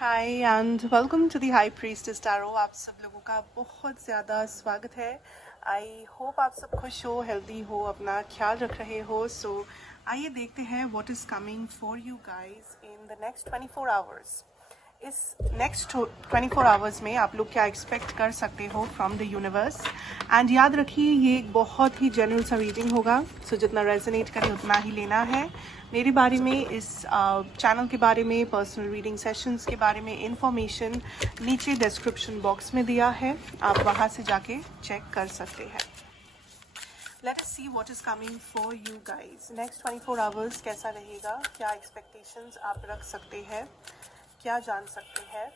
Hi and welcome to the high priestess tarot. आप सब लोगों का बहुत ज़्यादा स्वागत है। आई होप आप सब खुश हो, हेल्दी हो, अपना ख्याल रख रहे हो। सो आइए देखते हैं what is coming for you guys in the next 24 hours. इस नेक्स्ट 24 आवर्स में आप लोग क्या एक्सपेक्ट कर सकते हो फ्रॉम द यूनिवर्स। एंड याद रखिए ये एक बहुत ही जनरल सा रीडिंग होगा, सो जितना रेजोनेट करे उतना ही लेना है। मेरे बारे में, इस चैनल के बारे में, पर्सनल रीडिंग सेशंस के बारे में इंफॉर्मेशन नीचे डिस्क्रिप्शन बॉक्स में दिया है, आप वहाँ से जाके चेक कर सकते हैं। Let us see what is coming for you guys. Next 24 hours कैसा रहेगा, क्या एक्सपेक्टेशंस आप रख सकते हैं, क्या जान सकते हैं।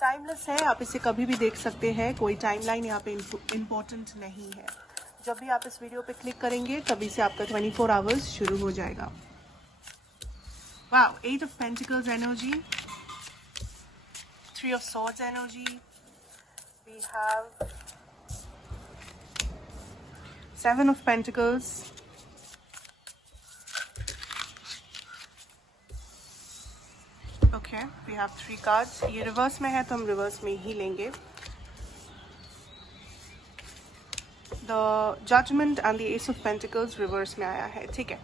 टाइमलेस है, आप इसे कभी भी देख सकते हैं, कोई टाइमलाइन यहाँ पे इम्पोर्टेंट नहीं है। जब भी आप इस वीडियो पे क्लिक करेंगे तभी से आपका 24 आवर्स शुरू हो जाएगा। Wow, 8 of Pentacles energy, 3 of Swords energy, we have 7 of Pentacles, okay, we have 3 cards. ये रिवर्स में है तो हम रिवर्स में ही लेंगे। The Judgment and the Ace of Pentacles reverse में आया है, ठीक है।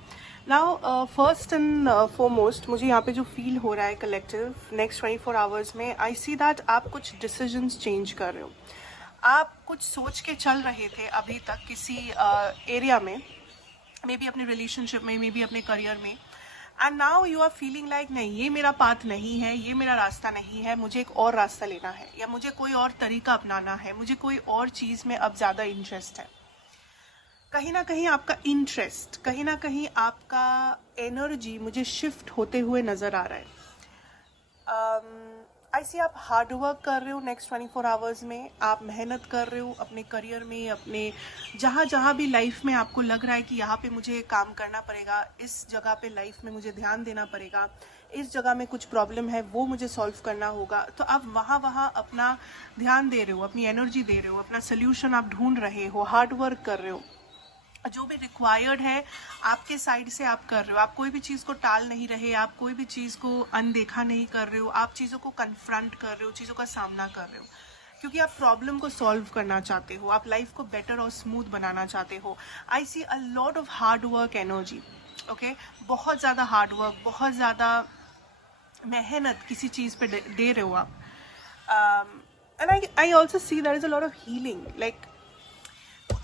नाउ फर्स्ट एंड फॉरमोस्ट मुझे यहाँ पे जो फील हो रहा है कलेक्टिव नेक्स्ट 24 आवर्स में, आई सी दैट आप कुछ डिसीजंस चेंज कर रहे हो। आप कुछ सोच के चल रहे थे अभी तक किसी एरिया में, मे बी अपने रिलेशनशिप में, मे बी अपने करियर में, and now you are feeling like नहीं, ये मेरा पाथ नहीं है, ये मेरा रास्ता नहीं है, मुझे एक और रास्ता लेना है, या मुझे कोई और तरीका अपनाना है, मुझे कोई और चीज़ में अब ज़्यादा इंटरेस्ट है। कहीं ना कहीं आपका इंटरेस्ट, कहीं ना कहीं आपका एनर्जी मुझे शिफ्ट होते हुए नज़र आ रहा है। आई सी आप हार्ड वर्क कर रहे हो नेक्स्ट 24 आवर्स में, आप मेहनत कर रहे हो अपने करियर में, अपने जहाँ जहाँ भी लाइफ में आपको लग रहा है कि यहाँ पे मुझे काम करना पड़ेगा, इस जगह पे लाइफ में मुझे ध्यान देना पड़ेगा, इस जगह में कुछ प्रॉब्लम है वो मुझे सॉल्व करना होगा, तो आप वहाँ अपना ध्यान दे रहे हो, अपनी एनर्जी दे रहे हो, अपना सोल्यूशन आप ढूंढ रहे हो, हार्ड वर्क कर रहे हो। जो भी रिक्वायर्ड है आपके साइड से आप कर रहे हो। आप कोई भी चीज़ को टाल नहीं रहे, आप कोई भी चीज़ को अनदेखा नहीं कर रहे हो, आप चीज़ों को कन्फ्रंट कर रहे हो, चीज़ों का सामना कर रहे हो, क्योंकि आप प्रॉब्लम को सॉल्व करना चाहते हो, आप लाइफ को बेटर और स्मूथ बनाना चाहते हो। I see a lot of hard work energy, okay, बहुत ज़्यादा हार्ड वर्क, बहुत ज़्यादा मेहनत किसी चीज़ पे दे रहे हो आप। And I also see that is a lot of healing, like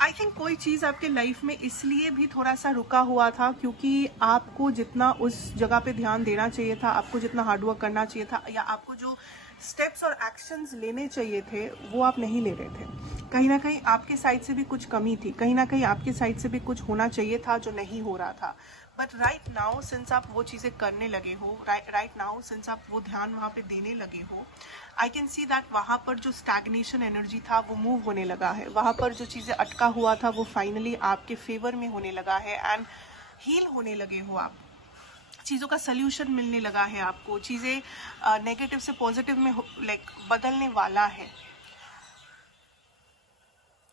I think कोई चीज़ आपके लाइफ में इसलिए भी थोड़ा सा रुका हुआ था क्योंकि आपको जितना उस जगह पे ध्यान देना चाहिए था, आपको जितना हार्डवर्क करना चाहिए था, या आपको जो स्टेप्स और एक्शंस लेने चाहिए थे वो आप नहीं ले रहे थे। कहीं ना कहीं आपके साइड से भी कुछ कमी थी, कहीं ना कहीं आपके साइड से भी कुछ होना चाहिए था जो नहीं हो रहा था। बट राइट नाउ सिंस आप वो चीज़ें करने लगे हो, राइट नाउ सिंस आप वो ध्यान वहाँ पे देने लगे हो, आई कैन सी दैट वहाँ पर जो स्टैग्नेशन एनर्जी था वो मूव होने लगा है, वहाँ पर जो चीज़ें अटका हुआ था वो फाइनली आपके फेवर में होने लगा है, एंड हील होने लगे हो आप, चीज़ों का सल्यूशन मिलने लगा है आपको, चीज़ें नेगेटिव से पॉजिटिव में लाइक बदलने वाला है।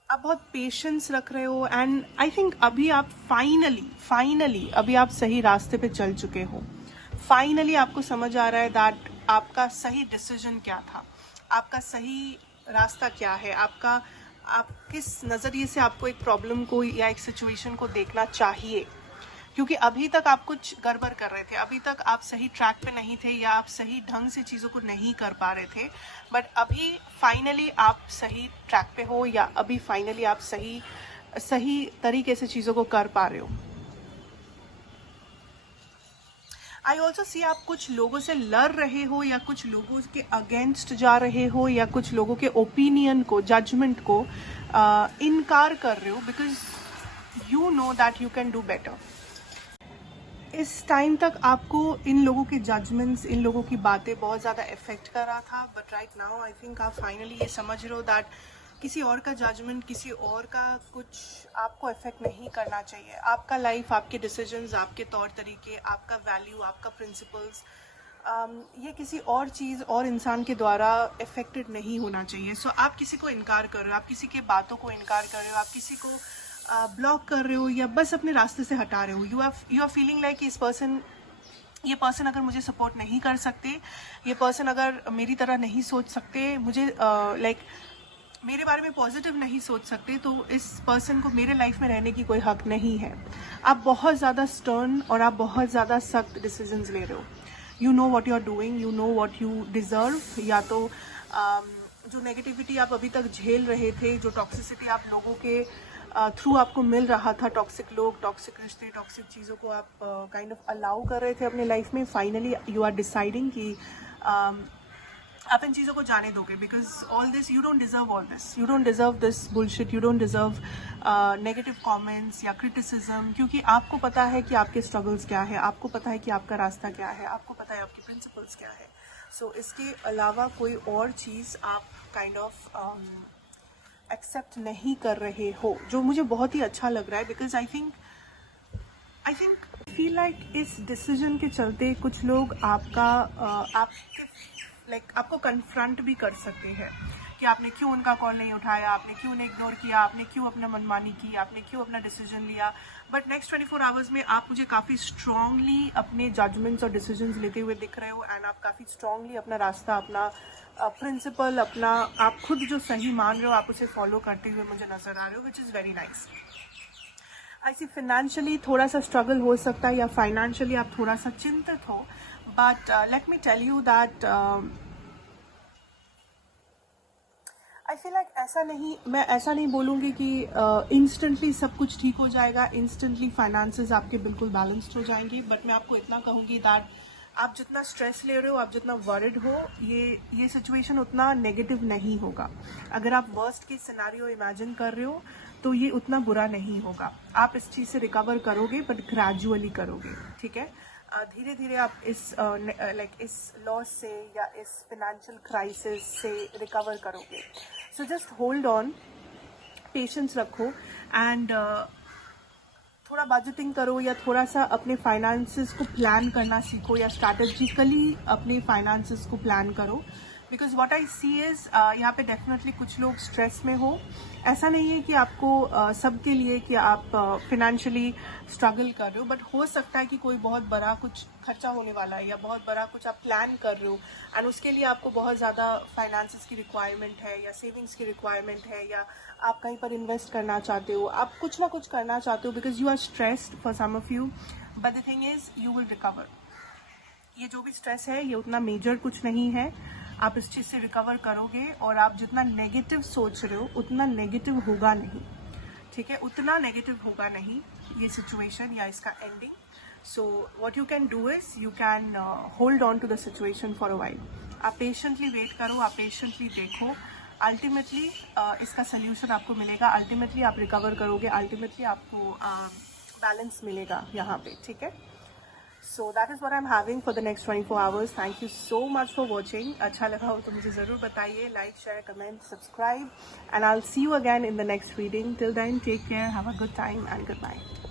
आप बहुत पेशेंस रख रहे हो, एंड आई थिंक अभी आप फाइनली अभी आप सही रास्ते पे चल चुके हो। फाइनली आपको समझ आ रहा है दैट आपका सही डिसीजन क्या था, आपका सही रास्ता क्या है, आप किस नज़रिए से आपको एक प्रॉब्लम को या एक सिचुएशन को देखना चाहिए। क्योंकि अभी तक आप कुछ गड़बड़ कर रहे थे, अभी तक आप सही ट्रैक पे नहीं थे, या आप सही ढंग से चीज़ों को नहीं कर पा रहे थे, बट अभी फाइनली आप सही ट्रैक पे हो, या अभी फाइनली आप सही तरीके से चीज़ों को कर पा रहे हो। आई ऑल्सो सी आप कुछ लोगों से लड़ रहे हो, या कुछ लोगों के अगेंस्ट जा रहे हो, या कुछ लोगों के ओपिनियन को, जजमेंट को इनकार कर रहे हो, because you know that you can do better. इस टाइम तक आपको इन लोगों के जजमेंट्स, इन लोगों की बातें बहुत ज़्यादा इफेक्ट कर रहा था, but right now I think आप फाइनली ये समझ रहे हो दैट किसी और का जजमेंट, किसी और का कुछ आपको इफेक्ट नहीं करना चाहिए। आपका लाइफ, आपके डिसीजंस, आपके तौर तरीके, आपका वैल्यू, आपका प्रिंसिपल्स, ये किसी और चीज़ और इंसान के द्वारा इफेक्टेड नहीं होना चाहिए। सो आप किसी को इनकार कर रहे हो, आप किसी के बातों को इनकार कर रहे हो, आप किसी को ब्लॉक कर रहे हो, या बस अपने रास्ते से हटा रहे हो। यू आर फीलिंग लाइक इस पर्सन ये पर्सन अगर मुझे सपोर्ट नहीं कर सकते, ये पर्सन अगर मेरी तरह नहीं सोच सकते, मुझे मेरे बारे में पॉजिटिव नहीं सोच सकते, तो इस पर्सन को मेरे लाइफ में रहने की कोई हक नहीं है। आप बहुत ज़्यादा स्टर्न और आप बहुत ज़्यादा सख्त डिसीजंस ले रहे हो। You know what you are doing, you know what you deserve. या तो जो नेगेटिविटी आप अभी तक झेल रहे थे, जो टॉक्सिसिटी आप लोगों के थ्रू आपको मिल रहा था, टॉक्सिक लोग, टॉक्सिक रिश्ते, टॉक्सिक चीज़ों को आप काइंड ऑफ अलाउ कर रहे थे अपने लाइफ में, फाइनली यू आर डिसाइडिंग कि आप इन चीज़ों को जाने दोगे। Because all this, you don't deserve all this, you don't deserve this bullshit, you don't deserve negative comments या क्रिटिसिज्म, क्योंकि आपको पता है कि आपके स्ट्रगल्स क्या है, आपको पता है कि आपका रास्ता क्या है, आपको पता है आपके प्रिंसिपल्स क्या है। सो इसके अलावा कोई और चीज़ आप काइंड ऑफ एक्सेप्ट नहीं कर रहे हो, जो मुझे बहुत ही अच्छा लग रहा है। Because I think feel like इस डिसीजन के चलते कुछ लोग आपको कन्फ्रंट भी कर सकते हैं कि आपने क्यों उनका कॉल नहीं उठाया, आपने क्यों उन्हें इग्नोर किया, आपने क्यों अपना मनमानी की, आपने क्यों अपना डिसीजन लिया। बट नेक्स्ट 24 आवर्स में आप मुझे काफ़ी स्ट्रांगली अपने जजमेंट्स और डिसीजंस लेते हुए दिख रहे हो, एंड आप काफ़ी स्ट्रांगली अपना रास्ता, अपना प्रिंसिपल, अपना आप खुद जो सही मान रहे हो, आप उसे फॉलो करते हुए मुझे नजर आ रहे हो, विच इज़ वेरी नाइस। ऐसी फाइनेंशियली थोड़ा सा स्ट्रगल हो सकता है, या फाइनेंशियली आप थोड़ा सा चिंतित हो, but let me tell you that I feel like मैं ऐसा नहीं बोलूँगी कि इंस्टेंटली सब कुछ ठीक हो जाएगा, इंस्टेंटली फाइनेंसेस आपके बिल्कुल बैलेंस्ड हो जाएंगे। बट मैं आपको इतना कहूँगी दैट आप जितना स्ट्रेस ले रहे हो, आप जितना वरिड हो, ये सिचुएशन उतना नेगेटिव नहीं होगा। अगर आप वर्स्ट केस सिनेरियो इमेजिन कर रहे हो, तो ये उतना बुरा नहीं होगा। आप इस चीज़ से रिकवर करोगे, बट ग्रेजुअली करोगे, ठीक है। धीरे धीरे आप इस लॉस से या इस फिनेंशियल क्राइसिस से रिकवर करोगे। So just hold on, patience रखो, एंड थोड़ा बजटिंग करो, या थोड़ा सा अपने फाइनेंसेस को प्लान करना सीखो, या स्ट्रैटेजिकली अपने फाइनेंसेस को प्लान करो। Because what I see is यहाँ पे डेफिनेटली कुछ लोग स्ट्रेस में हो। ऐसा नहीं है कि आपको सबके लिए कि आप फिनेंशियली स्ट्रगल कर रहे हो, बट हो सकता है कि कोई बहुत बड़ा कुछ खर्चा होने वाला है, या बहुत बड़ा कुछ आप प्लान कर रहे हो, एंड उसके लिए आपको बहुत ज़्यादा फाइनेंसेस की रिक्वायरमेंट है, या सेविंग्स की रिक्वायरमेंट है, या आप कहीं पर इन्वेस्ट करना चाहते हो, आप कुछ ना कुछ करना चाहते हो, because you are stressed for some of you, but the thing is you will recover. ये जो भी स्ट्रेस है, ये उतना मेजर कुछ नहीं है, आप इस चीज़ से रिकवर करोगे, और आप जितना नेगेटिव सोच रहे हो उतना नेगेटिव होगा नहीं, ठीक है, उतना नेगेटिव होगा नहीं ये सिचुएशन या इसका ending. So what you can do is you can hold on to the situation for a while. आप पेशेंटली वेट करो, आप पेशेंटली देखो, अल्टीमेटली इसका सोल्यूशन आपको मिलेगा, अल्टीमेटली आप रिकवर करोगे, अल्टीमेटली आपको बैलेंस मिलेगा यहाँ पे, ठीक है। So that is what I'm having for the next 24 hours. Thank you so much for watching. अच्छा लगा हो तो मुझे ज़रूर बताइए, like, share, comment, subscribe, and I'll see you again in the next reading. Till then, take care, have a good time, and goodbye.